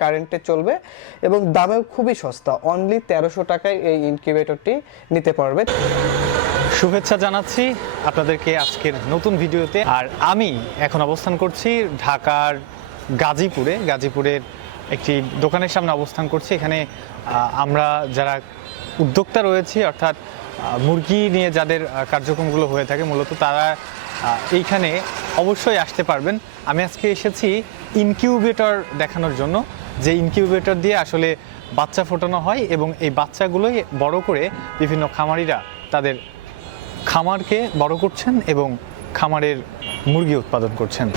কারেন্টে চলবে এবং দামেও খুবই সস্তা। অনলি তেরোশো টাকায় এই ইনকিউবেটরটি নিতে পারবে। শুভেচ্ছা জানাচ্ছি আপনাদেরকে আজকের নতুন ভিডিওতে। আর আমি এখন অবস্থান করছি ঢাকার গাজীপুরে। গাজীপুরের একটি দোকানের সামনে অবস্থান করছি। এখানে আমরা যারা উদ্যোক্তা রয়েছি, অর্থাৎ মুরগি নিয়ে যাদের কার্যক্রমগুলো হয়ে থাকে, মূলত তারা এইখানে অবশ্যই আসতে পারবেন। আমি আজকে এসেছি ইনকিউবেটর দেখানোর জন্য। যে ইনকিউবেটর দিয়ে আসলে বাচ্চা ফোটানো হয় এবং এই বাচ্চাগুলোই বড় করে বিভিন্ন খামারিরা তাদের খামারকে বড় করছেন এবং খামারের মুরগি উৎপাদন করছেন।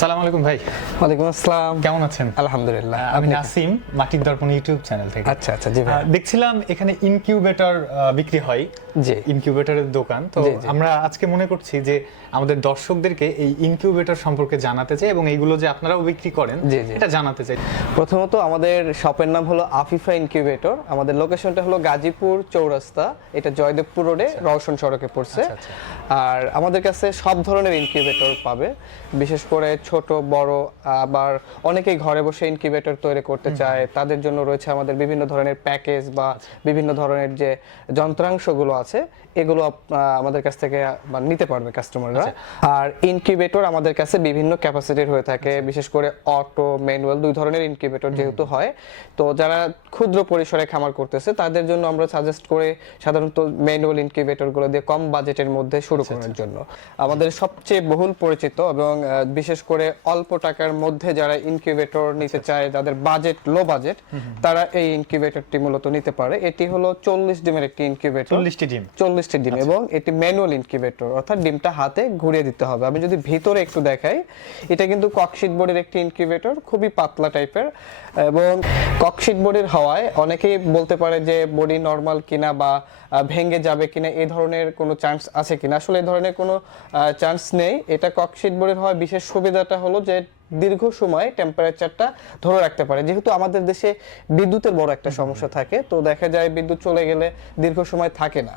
আসসালামু আলাইকুম ভাই। ওয়ালাইকুম আসসালাম। কেমন আছেন? আলহামদুলিল্লাহ আমি নাসিম মাটির দর্পণ ইউটিউব চ্যানেল থেকে। আচ্ছা আচ্ছা জি ভাই। দেখছিলাম এখানে ইনকিউবেটর বিক্রি হয় জি। ইনকিউবেটরের দোকান। তো। আমরা আজকে মনে করছি যে আমাদের দর্শকদেরকে এই ইনকিউবেটর সম্পর্কে জানাতে চাই এবং এইগুলো যে আপনারাও বিক্রি করেন। এটা জানাতে চাই। প্রথমত আমাদের শপের নাম হলো আফিফা ইনকিউবেটর। আমাদের লোকেশনটা হলো গাজীপুর চৌরাস্তা। এটা জয়দেবপুর রোডে রওশন সড়কে পড়ছে। আচ্ছা, আচ্ছা। আর আমাদের কাছে সব ধরনের ইনকিউবেটর পাবে। বিশেষ করে ছোট বড় আবার অনেকেই ঘরে বসে ইনকিউবেটর তৈরি করতে চায়। তাদের জন্য রয়েছে আমাদের বিভিন্ন ধরনের প্যাকেজ বা বিভিন্ন ধরনের যে যন্ত্রাংশগুলো আছে এগুলো আমাদের কাছ থেকে নিতে পারবে কাস্টমাররা আর ইনকিউবেটর আমাদের কাছে বিভিন্ন ক্যাপাসিটির হয়ে থাকে বিশেষ করে অটো ম্যানুয়াল দুই ধরনের ইনকিউবেটর যেহেতু হয়। তো যারা ক্ষুদ্র পরিসরে খামার করতেছে তাদের জন্য আমরা সাজেস্ট করে সাধারণত ম্যানুয়াল ইনকিউবেটরগুলো দিয়ে কম বাজেটের মধ্যে শুরু করার জন্য। আমাদের সবচেয়ে বহুল পরিচিত এবং বিশেষ করে অল্প টাকার মধ্যে যারা ইনকিউবেটর নিতে চায় যাদের বাজেট লো বাজেট তারা এই ইনকিউবেটরটি মূলত নিতে পারে। এটি হলো চল্লিশ ডিমের একটি ইনকিউবেটর চল্লিশটি ডিম। চল্লিশটি ডিম এবং এটি ম্যানুয়াল ইনকিউবেটর অর্থাৎ ডিমটা হাতে ঘুরিয়ে দিতে হবে। আমি যদি ভিতরে একটু দেখাই এটা কিন্তু ককশিট বোর্ডের একটি ইনকিউবেটর খুবই পাতলা টাইপের এবং ককশিট বোর্ডের হওয়ায় অনেকেই বলতে পারে যে বডি নর্মাল কিনা বা ভেঙে যাবে কিনা এই ধরনের কোনো চান্স আছে কিনা। আসলে এই ধরনের কোনো চান্স নেই। এটা ককশিট বোর্ডের হওয়ার বিশেষ সুবিধাটা হলো যে দীর্ঘ সময় টেম্পারেচারটা ধরে রাখতে পারে। যেহেতু আমাদের দেশে বিদ্যুতের বড় একটা সমস্যা থাকে তো দেখা যায় বিদ্যুৎ চলে গেলে দীর্ঘ সময় থাকে না।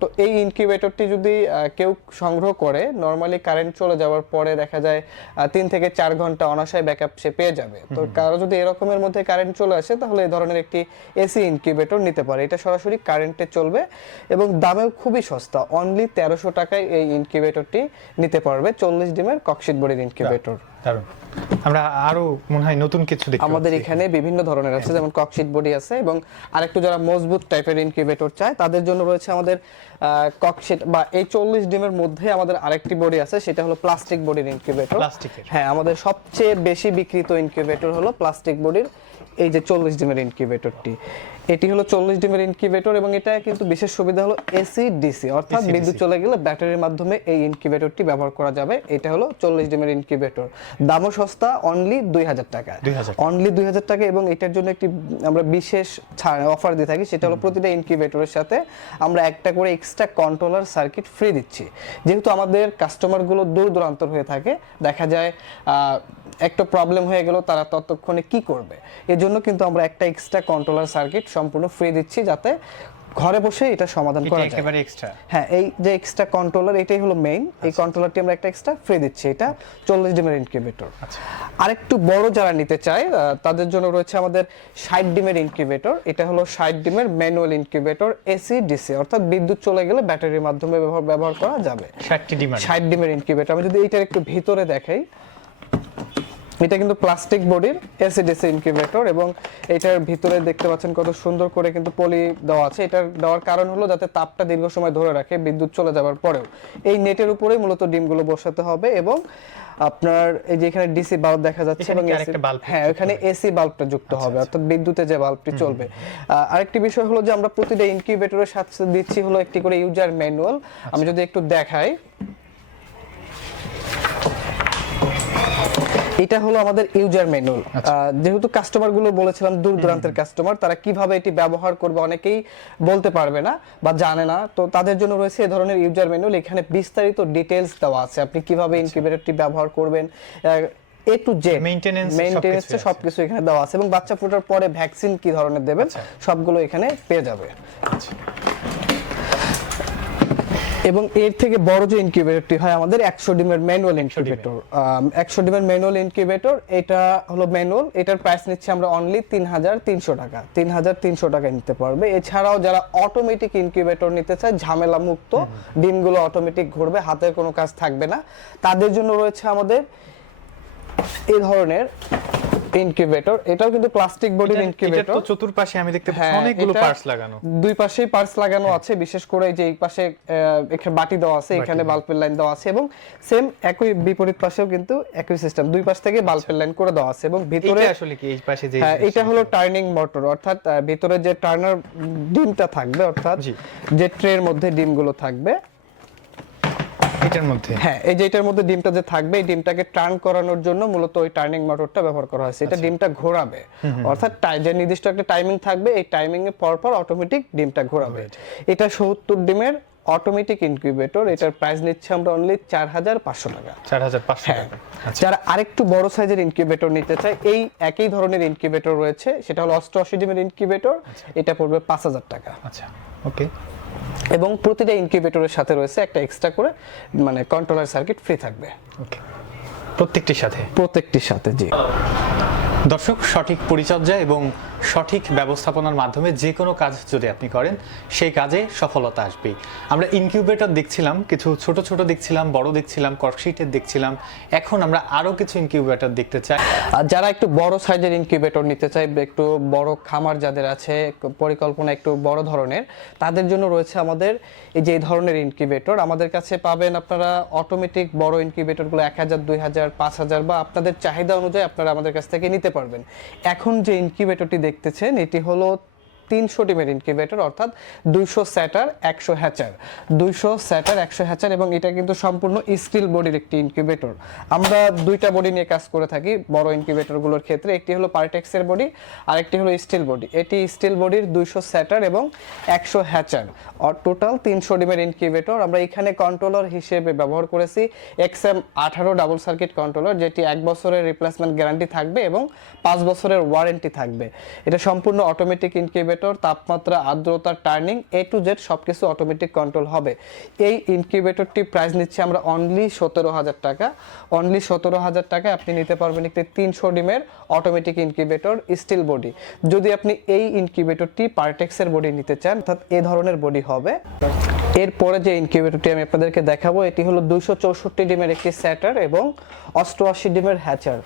তো এই ইনকিউবেটরটি যদি কেউ সংগ্রহ করে নর্মালি কারেন্ট চলে যাওয়ার পরে দেখা যায় তিন থেকে চার ঘণ্টা অনাশয় ব্যাকআপ সে পেয়ে যাবে। তো কারও যদি এরকমের মধ্যে কারেন্ট চলে আসে তাহলে এই ধরনের একটি এসি ইনকিউবেটর নিতে পারে। এটা সরাসরি কারেন্টে চলবে এবং দামেও খুবই সস্তা। অনলি তেরোশো টাকায় এই ইনকিউবেটরটি নিতে পারবে। চল্লিশ ডিমের ককশিট বোর্ডের ইনকিউবেটর দারুণ। আমরা আরও মনে হয় নতুন কিছু দেখি আমাদের এখানে বিভিন্ন ধরনের আছে যেমন ককশিট বডি আছে এবং আরেকটু যারা মজবুত টাইপের ইনকিউবেটর চায় তাদের জন্য রয়েছে আমাদের ককশিট বা এই চল্লিশ ডিমের মধ্যে আমাদের আরেকটি বডি আছে সেটা হলো প্লাস্টিক বডির ইনকিউবেটর প্লাস্টিকের। হ্যাঁ আমাদের সবচেয়ে বেশি বিক্রিত ইনকিউবেটর হলো প্লাস্টিক বডির এই যে চল্লিশ ডিমের ইনকিউবেটরটি এটি হলো চল্লিশ ডিমের ইনকিউবেটর এবং এটা কিন্তু বিশেষ সুবিধা হলো এসি ডিসি অর্থাৎ বিদ্যুৎ চলে গেলে ব্যাটারির মাধ্যমে এই ইনকিউবেটরটি ব্যবহার করা যাবে। এটা হলো চল্লিশ ডিমের ইনকিউবেটর দামও সস্তা অনলি দুই হাজার টাকা। অনলি দুই হাজার টাকা এবং এটার জন্য একটি আমরা বিশেষ ছাড় অফার দিয়ে থাকি সেটা হলো প্রতিটা ইনকিউবেটরের সাথে আমরা একটা করে এক্সট্রা কন্ট্রোলার সার্কিট ফ্রি দিচ্ছি। যেহেতু আমাদের কাস্টমারগুলো দূর দূরান্তর হয়ে থাকে দেখা যায় আহ, একটা প্রবলেম হয়ে গেল তারা ততক্ষণে কি করবে? এজন্য কিন্তু আমরা একটা এক্সট্রা কন্ট্রোলার সার্কিট সম্পূর্ণ ফ্রি দিচ্ছি যাতে ঘরে বসে এটা সমাধান করা যায়। একেবারে এক্সট্রা হ্যাঁ এই যে এক্সট্রা কন্ট্রোলার এটাই হলো মেইন এই কন্ট্রোলারটি আমরা একটা এক্সট্রা ফ্রি দিচ্ছি। এটা চল্লিশ ডিমের ইনকিউবেটর আরেকটু বড় যারা নিতে চায় তাদের জন্য রয়েছে আমাদের ষাট ডিমের ইনকিউবেটর এটা হলো ষাট ডিমের ম্যানুয়াল ইনকিউবেটর এসি ডিসি অর্থাৎ বিদ্যুৎ চলে গেলে ব্যাটারির মাধ্যমে ব্যবহার ব্যবহার করা যাবে। ষাটটি ডিমান্ড ষাট ডিমের ইনকিউবেটর আমি যদি এইটার একটু ভিতরে দেখাই। এটা কিন্তু প্লাস্টিক বডির এসিডিসি ইনকিউবেটর এবং এটার ভিতরে দেখতে পাচ্ছেন কত সুন্দর করে কিন্তু পলি দেওয়া আছে। এটার দেওয়ার কারণ হলো যাতে তাপটা দীর্ঘ সময় ধরে রাখে বিদ্যুৎ চলে যাওয়ার পরেও। এই নেটের উপরেই মূলত ডিমগুলো বসাতে হবে এবং আপনার এই যে এখানে ডিসি বাল্ব দেখা যাচ্ছে এবং হ্যাঁ এখানে এসি বাল্বটা যুক্ত হবে অর্থাৎ বিদ্যুতে যে বাল্বটি চলবে। আরেকটি বিষয় হলো যে আমরা প্রতিটা ইনকিউবেটরের সাথে দিচ্ছি হলো একটি করে ইউজার ম্যানুয়াল আমি যদি একটু দেখাই। এটা হলো আমাদের ইউজার ম্যানুয়াল যেহেতু কাস্টমারগুলো বলেছিলাম দূর দূরান্তের কাস্টমার তারা কীভাবে এটি ব্যবহার করবে অনেকেই বলতে পারবে না বা জানে না। তো তাদের জন্য রয়েছে এই ধরনের ইউজার ম্যানুয়াল এখানে বিস্তারিত ডিটেলস দেওয়া আছে। আপনি কীভাবে ইনকিউবেটরটি ব্যবহার করবেন এ টু জেড মেইনটেনেন্স সবকিছুই সবকিছু এখানে দেওয়া আছে এবং বাচ্চা ফোটার পরে ভ্যাকসিন কি ধরনের দেবেন সবগুলো এখানে পেয়ে যাবে। এবং এর থেকে বড় যে ইনকিউবেটরটি হয় আমাদের একশো ডিমের ম্যানুয়াল ইনকিউবেটর একশো ডিমের ম্যানুয়াল ইনকিউবেটর এটা হলো ম্যানুয়াল এটার প্রাইস নিচ্ছে আমরা অনলি তিন হাজার তিনশো টাকা। তিন হাজার তিনশো টাকায় নিতে পারবে। এছাড়াও যারা অটোমেটিক ইনকিউবেটর নিতে চায় ঝামেলা মুক্ত ডিমগুলো অটোমেটিক ঘুরবে হাতের কোনো কাজ থাকবে না। তাদের জন্য রয়েছে আমাদের এই ধরনের ইনকিউবেটর এটাও কিন্তু প্লাস্টিক বডির ইনকিউবেটর তো চতুর্পাশে আমি দেখতে পাচ্ছি। হ্যাঁ, অনেকগুলো এটা পার্টস লাগানো। দুই পাশেই পার্টস লাগানো আছে বিশেষ করে এই যে এই পাশে এখানে বাটি দেওয়া আছে এখানে বাল্বের লাইন দেওয়া আছে এবং সেম একই বিপরীত পাশেও কিন্তু একই সিস্টেম দুই পাশ থেকে বাল্বের লাইন করে দেওয়া আছে এবং ভিতরে আসলে কি এই পাশে যে হ্যাঁ এটা হলো টার্নিং মোটর অর্থাৎ ভিতরে যে টার্নার ডিমটা থাকবে অর্থাৎ। যে ট্রের মধ্যে ডিমগুলো থাকবে এটার মধ্যে? হ্যাঁ এই যে এটার মধ্যে ডিমটা যে থাকবে এই ডিমটাকে টার্ন করানোর জন্য মূলত ওই টার্নিং মোটরটা ব্যবহার করা হয়েছে। আচ্ছা। এটা ডিমটা ঘোরাবে। অর্থাৎ টাই- যে নির্দিষ্ট একটা টাইমিং থাকবে এই টাইমিং এর পর পর অটোমেটিক ডিমটা ঘোরাবে। এটা সত্তর ডিমের অটোমেটিক ইনকিউবেটর এটার প্রাইস নিচ্ছে আমরা অনলি চার হাজার পাঁচশো টাকা। চার হাজার পাঁচশো হ্যাঁ। টাকা। আচ্ছা। যারা আরেকটু বড় সাইজের ইনকিউবেটর নিতে চায় এই একই ধরনের ইনকিউবেটর রয়েছে সেটা হলো অষ্টআশি ডিমের ইনকিউবেটর এটা পড়বে পাঁচ হাজার টাকা। আচ্ছা ওকে এবং প্রতিটা ইনকিউবেটরের সাথে রয়েছে একটা এক্সট্রা করে মানে কন্ট্রোলার সার্কিট ফ্রি থাকবে। ওকে প্রত্যেকটির সাথে? প্রত্যেকটির সাথে জি। দর্শক সঠিক পরিচর্যা এবং সঠিক ব্যবস্থাপনার মাধ্যমে যে কোনো কাজ যদি আপনি করেন, সেই কাজে সফলতা আসবেই আমরা ইনকিউবেটর দেখছিলাম, কিছু ছোট ছোট দেখছিলাম, বড় দেখছিলাম কর্কশিটের দেখছিলাম। এখন আমরা আরও কিছু ইনকিউবেটর দেখতে চাই। আর যারা একটু বড় সাইজের ইনকিউবেটর নিতে চায়, একটু বড় খামার যাদের আছে, পরিকল্পনা একটু বড় ধরনের, তাদের জন্য রয়েছে আমাদের এই যে ধরনের ইনকিউবেটর আমাদের কাছে পাবেন আপনারা অটোমেটিক বড় ইনকিউবেটরগুলো এক হাজার, দুই হাজার, পাঁচ হাজার বা আপনাদের চাহিদা অনুযায়ী আপনারা আমাদের কাছ থেকে নিতে পারবেন। এখন যে ইনকিউবেটরটি দেখতেছেন এটি হলো তিনশো ডিমের ইনকিউবেটর অর্থাৎ দুইশো স্যাটার একশো হ্যাচার দুইশো স্যাটার একশো হ্যাচার এবং এটা কিন্তু সম্পূর্ণ স্টিল বডির একটি ইনকিউবেটর আমরা দুইটা বডি নিয়ে কাজ করে থাকি, বড় ইনকিউবেটরগুলোর ক্ষেত্রে। একটি হলো পার্টেক্সের বডি আর একটি হলো স্টিল বডি এটি স্টিল বডির দুইশো স্যাটার এবং একশো হ্যাচার টোটাল তিনশো ডিমের ইনকিউবেটর আমরা এখানে কন্ট্রোলার হিসেবে ব্যবহার করেছি এক্স এম আঠারো ডাবল সার্কিট কন্ট্রোলার যেটি এক বছরের রিপ্লেসমেন্ট গ্যারান্টি থাকবে এবং পাঁচ বছরের ওয়ারেন্টি থাকবে। এটা সম্পূর্ণ অটোমেটিক ইনকিউবেটর তাপমাত্রা, আর্দ্রতা, টার্নিং এ টু জেড সবকিছু অটোমেটিক কন্ট্রোল হবে। এই ইনকিউবেটরটি প্রাইস নিচ্ছে আমরা অনলি সতেরো হাজার টাকা। অনলি সতেরো হাজার টাকায় আপনি নিতে পারবেন একটি তিনশো ডিমের অটোমেটিক ইনকিউবেটর স্টিল বডি যদি আপনি এই ইনকিউবেটরটি পার্টেক্সের বডি নিতে চান, অর্থাৎ এ ধরনের বডি হবে। এরপরে যে ইনকিউবেটরটি আমি আপনাদেরকে দেখাবো, এটি হলো দুইশো চৌষট্টি ডিমের একটি স্যাটার এবং অষ্টআশি ডিমের হ্যাচার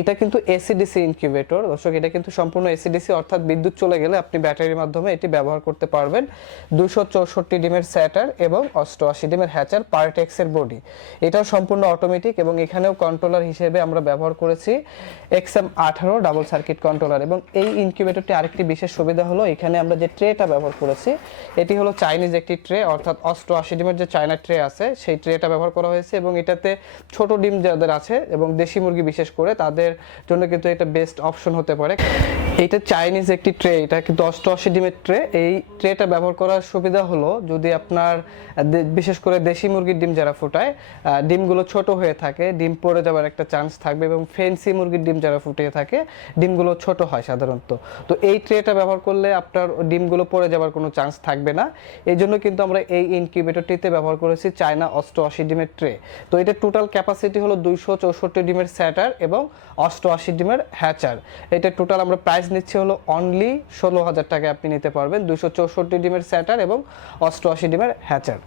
এটা কিন্তু এসিডিসি ইনকিউবেটর দর্শক, এটা কিন্তু সম্পূর্ণ এসিডিসি অর্থাৎ বিদ্যুৎ চলে গেলে আপনি ব্যাটারির মাধ্যমে এটি ব্যবহার করতে পারবেন। দুশো চৌষট্টি ডিমের স্যাটার এবং অষ্টআশি ডিমের হ্যাচার পার্টেক্সের বডি। এটাও সম্পূর্ণ অটোমেটিক এবং এখানেও কন্ট্রোলার হিসেবে আমরা ব্যবহার করেছি এক্সএম আঠারো ডাবল সার্কিট কন্ট্রোলার এবং এই ইনকিউবেটরটি আরেকটি বিশেষ সুবিধা হলো, এখানে আমরা যে ট্রেটা ব্যবহার করেছি, এটি হলো চাইনিজ একটি ট্রে অর্থাৎ অষ্টআশি ডিমের যে চায়না ট্রে আছে, সেই ট্রেটা ব্যবহার করা হয়েছে এবং এটাতে ছোট ডিম যাদের আছে এবং দেশি মুরগি বিশেষ করে তাদের জন্য কিন্তু এটা বেস্ট অপশন হতে পারে। এটা চাইনিজ একটি ট্রে এটা কিন্তু অষ্টআশি ডিমের ট্রে এই ট্রেটা ব্যবহার করার সুবিধা হলো যদি আপনার বিশেষ করে দেশি মুরগির ডিম যারা ফোটায় ডিমগুলো ছোট হয়ে থাকে, ডিম পড়ে যাওয়ার একটা চান্স থাকবে এবং ফেন্সি মুরগির ডিম যারা ফুটিয়ে থাকে, ডিমগুলো ছোট হয় সাধারণত। তো এই ট্রেটা ব্যবহার করলে আপনার ডিমগুলো পড়ে যাওয়ার কোনো চান্স থাকবে না। এই জন্য কিন্তু আমরা এই ইনকিউবেটরটিতে ব্যবহার করেছি চায়না অষ্টআশি ডিমের ট্রে তো এটা টোটাল ক্যাপাসিটি হলো দুইশো চৌষট্টি ডিমের স্যাটার এবং অষ্টআশি ডিমের হ্যাচার এটা টোটাল আমরা প্রাইস নিচ্ছি হলো অনলি ষোলো হাজার টাকায় আপনি নিতে পারবেন দুইশো চৌষট্টি ডিমের স্যাটার এবং অষ্টআশি ডিমের হ্যাচার।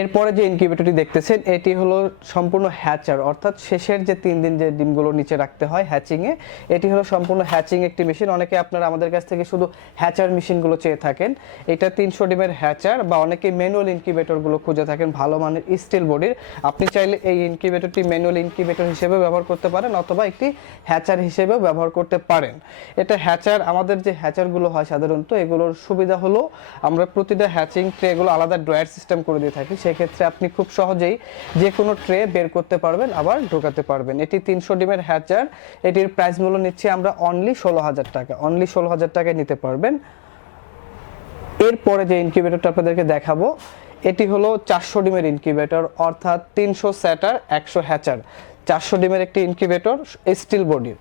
এরপরে যে ইনকিউবেটরটি দেখতেছেন, এটি হলো সম্পূর্ণ হ্যাচার, অর্থাৎ শেষের যে তিন দিন যে ডিমগুলো নিচে রাখতে হয় হ্যাচিংয়ে এটি হলো সম্পূর্ণ হ্যাচিং একটি মেশিন অনেকে আপনারা আমাদের কাছ থেকে শুধু হ্যাচার মেশিনগুলো চেয়ে থাকেন। এটা তিনশো ডিমের হ্যাচার বা অনেকে ম্যানুয়াল ইনকিউবেটরগুলো খুঁজে থাকেন, ভালো মানের স্টিল বডির আপনি চাইলে এই ইনকিউবেটরটি ম্যানুয়াল ইনকিউবেটর হিসেবে ব্যবহার করতে পারেন অথবা একটি হ্যাচার হিসেবেও ব্যবহার করতে পারেন। এটা হ্যাচার, আমাদের যে হ্যাচারগুলো হয় সাধারণত, এগুলোর সুবিধা হলো আমরা প্রতিটা হ্যাচিং ট্রেগুলো আলাদা ড্রয়ার সিস্টেম করে দিয়ে থাকি। সেক্ষেত্রে আপনি খুব সহজেই যে কোনো ট্রে বের করতে পারবেন, আবার ঢোকাতে পারবেন। এটি তিনশো ডিমের হ্যাচার। এটির প্রাইস মূল্য নিচ্ছি আমরা অনলি ষোলো হাজার টাকা। অনলি ষোলো হাজার টাকায় নিতে পারবেন। এরপরে যে ইনকিউবেটরটা আপনাদেরকে দেখাবো, এটি হলো চারশো ডিমের ইনকিউবেটর অর্থাৎ তিনশো স্যাটার একশো হ্যাচার। চারশো ডিমের একটি ইনকিউবেটর স্টিল বডির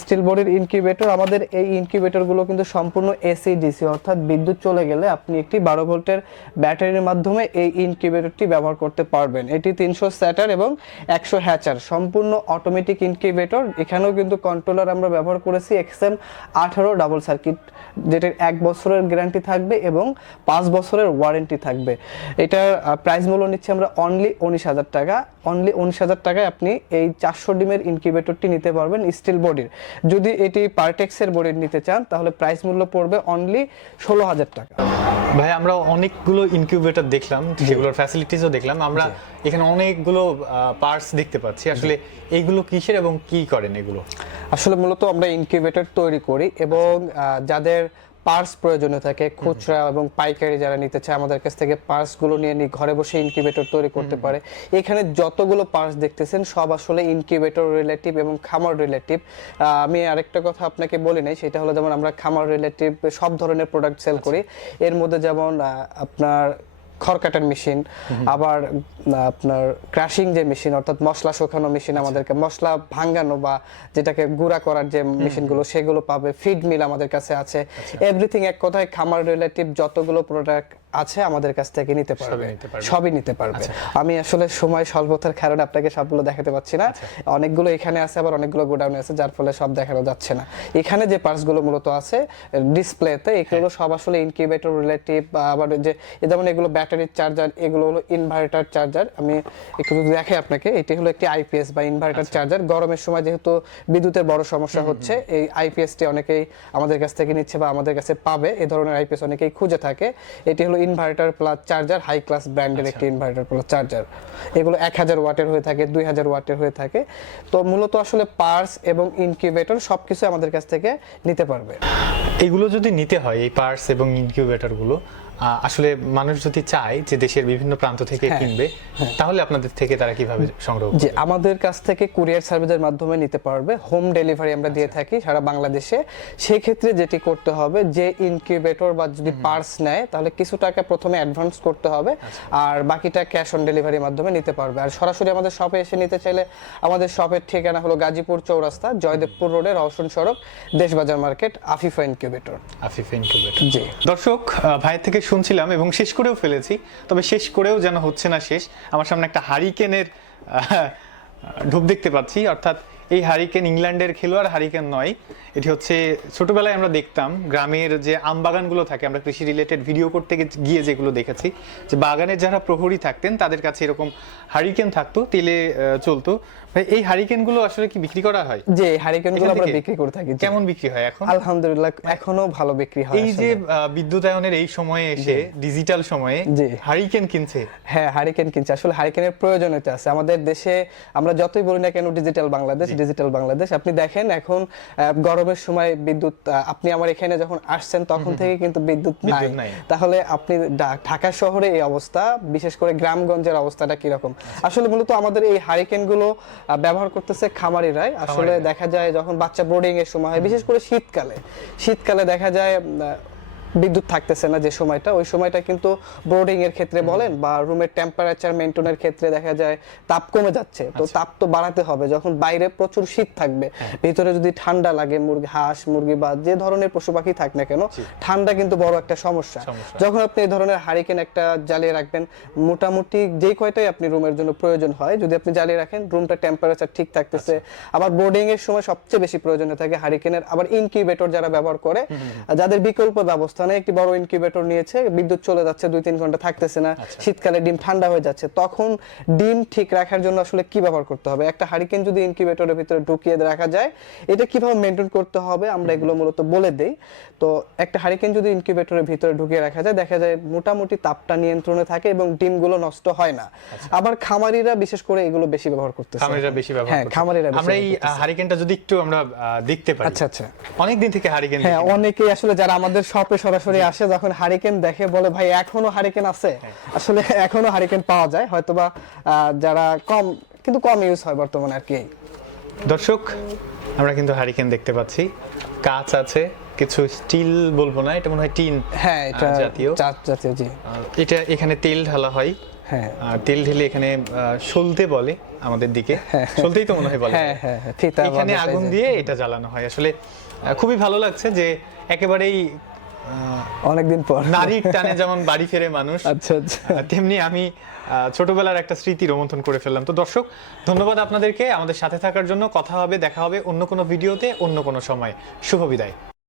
স্টিল বডির ইনকিউবেটর আমাদের এই ইনকিউবেটরগুলো কিন্তু সম্পূর্ণ এসি ডিসি অর্থাৎ বিদ্যুৎ চলে গেলে আপনি একটি বারো ভোল্টের ব্যাটারির মাধ্যমে এই ইনকিউবেটরটি ব্যবহার করতে পারবেন। এটি তিনশো স্যাটার এবং একশো হ্যাচার, সম্পূর্ণ অটোমেটিক ইনকিউবেটর এখানেও কিন্তু কন্ট্রোলার আমরা ব্যবহার করেছি এক্সএম আঠারো ডাবল সার্কিট যেটার এক বছরের গ্যারান্টি থাকবে এবং পাঁচ বছরের ওয়ারেন্টি থাকবে। এটার প্রাইস মূল্য নিচ্ছি আমরা অনলি উনিশ হাজার টাকা। অনলি উনিশ হাজার টাকায় আপনি এই চারশো ডিমের ইনকিউবেটরটি নিতে পারবেন স্টিল বডির যদি এটি পারটেক্সের বোর্ডের নিতে চান তাহলে প্রাইস মূল্য পড়বে অনলি ষোলো হাজার টাকা। ভাই আমরা অনেকগুলো ইনকিউবেটর দেখলাম সেগুলোর ফ্যাসিলিটিসও দেখলাম। আমরা এখানে অনেকগুলো পার্টস দেখতে পাচ্ছি। আসলে এইগুলো কিসের এবং কি করেন এগুলো? আসলে মূলত আমরা ইনকিউবেটর তৈরি করি এবং যাদের পার্স প্রয়োজনীয় থাকে খুচরা এবং পাইকারি যারা নিতে চায় আমাদের কাছ থেকে পার্সগুলো নিয়ে নিয়ে ঘরে বসে ইনকিউবেটর তৈরি করতে পারে। এখানে যতগুলো পার্স দেখতেছেন সব আসলে ইনকিউবেটর রিলেটিভ এবং খামার রিলেটিভ আমি আরেকটা কথা আপনাকে বলি নাই সেটা হলো যেমন আমরা খামার রিলেটিভ সব ধরনের প্রোডাক্ট সেল করি। এর মধ্যে যেমন আপনার খড় কাটার মেশিন আবার আপনার ক্রাশিং যে মেশিন অর্থাৎ মশলা শুকানো মেশিন আমাদেরকে মশলা ভাঙানো বা যেটাকে গুঁড়া করার যে মেশিনগুলো সেগুলো পাবে ফিড মিল আমাদের কাছে আছে। এভরিথিং এক কথায় খামার রিলেটিভ যতগুলো প্রোডাক্ট আছে আমাদের কাছ থেকে নিতে পারবে। সবই নিতে পারবে। আমি আসলে সময় স্বল্পতার কারণে আপনাকে সবগুলো দেখাতে পাচ্ছি না। অনেকগুলো এখানে আছে আবার অনেকগুলো গোডাউনে আছে যার ফলে সব দেখানো যাচ্ছে না। এখানে যে পার্টসগুলো মূলত আছে ডিসপ্লেতে এগুলো সব আসলে ইনকিউবেটর রিলেটিভ বা আবার যে যেমন এগুলো ব্যাটারির চার্জার এগুলো হলো ইনভার্টার চার্জার। আমি একটু দেখে আপনাকে এটি হলো একটি আইপিএস বা ইনভার্টার চার্জার। গরমের সময় যেহেতু বিদ্যুতের বড় সমস্যা হচ্ছে এই আইপিএসটি অনেকেই আমাদের কাছ থেকে নিচ্ছে বা আমাদের কাছে পাবে। এই ধরনের আইপিএস অনেকেই খুঁজে থাকে। এটি হলো inverter plus charger high class ব্র্যান্ডের একটি ইনভার্টার প্লাস চার্জার এগুলো এক হাজার ওয়াটের হয়ে থাকে দুই হাজার ওয়াটের হয়ে থাকে। তো মূলত আসলে পার্স এবং ইনকিউবেটর সব কিছু আমাদের কাছ থেকে নিতে পারবে। এগুলো যদি নিতে হয় এই পার্স এবং ইনকিউবেটরগুলো আসলে মানুষ যদি চায় যে দেশের বিভিন্ন প্রান্ত থেকে হ্যাঁ, কিনবে তাহলে আপনাদের থেকে তারা কীভাবে সংগ্রহ করবে? আমাদের কাছ থেকে কুরিয়ার সার্ভিসের মাধ্যমে নিতে পারবে। হোম ডেলিভারি আমরা দিয়ে থাকি সারা বাংলাদেশে। সেই ক্ষেত্রে যেটি করতে হবে যে ইনকিউবেটর বা যদি পার্স নেয় তাহলে কিছু টাকা প্রথমে অ্যাডভান্স করতে হবে আর বাকিটা ক্যাশ অন ডেলিভারির মাধ্যমে নিতে পারবে। আর সরাসরি আমাদের শপে এসে নিতে চাইলে আমাদের শপের ঠিকানা হলো গাজীপুর চৌরাস্তা জয়দেবপুর রোডে রওশন সড়ক Deshbazar market Afifa incubator. Afif incubator. জি। দর্শক ভাইয়ের থেকে শুনছিলাম এবং শেষ করেও ফেলেছি, তবে শেষ করেও যেন হচ্ছে না শেষ, আমার সামনে একটা হারিকেনের ঢোপ দেখতে পাচ্ছি, অর্থাৎ এই হারিকেন ইংল্যান্ডের খেলোয়াড় হারিকেন নয় এটি হচ্ছে ছোটবেলায় আমরা দেখতাম গ্রামের যে আম বাগানগুলো থাকে আমরা কৃষি রিলেটেড ভিডিও করতে গিয়ে যেগুলো দেখেছি যে বাগানের যারা প্রহরী থাকতেন তাদের কাছে এরকম হারিকেন থাকতো তেলে চলতো। ভাই এই হারিকেনগুলো আসলে কি বিক্রি করা হয়? যে হারিকেনগুলো আমরা বিক্রি করে থাকি কেমন বিক্রি হয় এখন? আলহামদুলিল্লাহ এখনও ভালো বিক্রি হয় এই যে বিদ্যুতায়নের এই সময়ে এসে ডিজিটাল সময়ে জি। হারিকেন কিনছে? হ্যাঁ হারিকেন কিনছে। আসলে হারিকেনের প্রয়োজনীয়তা আছে। আমাদের দেশে আমরা যতই বলি না কেন ডিজিটাল বাংলাদেশ ডিজিটাল বাংলাদেশ আপনি দেখেন এখন গরমের সময় বিদ্যুৎ আপনি আমার এখানে যখন আসছেন তখন থেকে কিন্তু বিদ্যুৎ নাই। তাহলে আপনি ঢাকা শহরে এই অবস্থা বিশেষ করে গ্রামগঞ্জের অবস্থাটা কীরকম? আসলে মূলত আমাদের এই হারিকেনগুলো ব্যবহার করতেছে খামারিরাই। আসলে দেখা যায় যখন বাচ্চা বোর্ডিং এর সময় হয় বিশেষ করে শীতকালে শীতকালে দেখা যায় বিদ্যুৎ থাকতেছে না যে সময়টা ওই সময়টা কিন্তু বোর্ডিং এর ক্ষেত্রে বলেন বা রুমের টেম্পারেচার মেনটেনের ক্ষেত্রে দেখা যায় তাপ কমে যাচ্ছে। তো আচ্ছা। তাপ তো বাড়াতে হবে যখন বাইরে প্রচুর শীত থাকবে হ্যাঁ। ভিতরে যদি ঠান্ডা লাগে মুরগি হাঁস মুরগি বা যে ধরনের পশু পাখি থাক না কেন ঠান্ডা কিন্তু বড় একটা সমস্যা। সমস্যা। যখন আপনি এই ধরনের হারিকেন একটা জ্বালিয়ে রাখবেন মোটামুটি যেই কয়টাই আপনি রুমের জন্য প্রয়োজন হয় যদি আপনি জ্বালিয়ে রাখেন রুমটা টেম্পারেচার ঠিক থাকতেছে। আবার বোর্ডিং এর সময় সবচেয়ে বেশি প্রয়োজন হয়ে থাকে হারিকেনের আবার ইনকিউবেটর যারা ব্যবহার করে যাদের বিকল্প ব্যবস্থা নেই একটি বড় ইনকিউবেটর নিয়েছে বিদ্যুৎ চলে যাচ্ছে দুই তিন ঘণ্টা থাকতেছে না শীতকালে ডিম ঠান্ডা হয়ে যাচ্ছে। তখন ডিম ঠিক রাখার জন্য আসলে কি ব্যবহার করতে হবে? একটা হারিকেন যদি ইনকিউবেটরের ভিতরে ঢুকিয়ে রাখা যায় এটা কীভাবে মেনটেন করতে হবে আমরা এগুলো মূলত বলে দেই। তো একটা হারিকেন যদি ইনকিউবেটরের ভিতরে ঢুকিয়ে রাখা যায় দেখা যায় মোটামুটি তাপটা নিয়ন্ত্রণে থাকে এবং ডিমগুলো নষ্ট হয় না। আবার খামারিরা বিশেষ করে এগুলো বেশি ব্যবহার করতেছে। খামারিরা বেশি ব্যবহার হ্যাঁ। খামারিরা আমরা এই হারিকেনটা যদি একটু আমরা দেখতে পারি। আচ্ছা আচ্ছা। অনেক দিন থেকে হারিকেন হ্যাঁ অনেকেই আসলে যারা আমাদের শপে সরাসরি আসে যখন হারিকেন দেখে বলে ভাই এখনও হারিকেন আছে। হ্যাঁ। আসলে এখনও হারিকেন পাওয়া যায়। হয়তোবা যারা কম কিন্তু কম ইউজ হয় বর্তমানে আর কি দর্শক আমরা কিন্তু হারিকেন দেখতে পাচ্ছি। কাঁচ আছে কিছু স্টিল বলব না এটা মনে হয় টিন হ্যাঁ এটা জাতীয়। জাতীয় জি। এটা এখানে তেল ঢালা হয়। হ্যাঁ। আর তেল ঢেলে এখানে সলতে বলে আমাদের দিকে। সলতেই তো মনে হয় বলে হ্যাঁ হ্যাঁ হ্যাঁ, এখানে আগুন দিয়ে এটা জ্বালানো হয়। আসলে খুবই ভালো লাগছে যে একেবারেই অনেকদিন পর। নারীর টানে যেমন বাড়ি ফেরে মানুষ আচ্ছা আচ্ছা। তেমনি আমি আহ, ছোটবেলার একটা স্মৃতি রোমন্থন করে ফেললাম। তো দর্শক ধন্যবাদ আপনাদেরকে। আমাদের সাথে থাকার জন্য কথা হবে দেখা হবে অন্য কোনো ভিডিওতে অন্য কোনো সময়। শুভ বিদায়।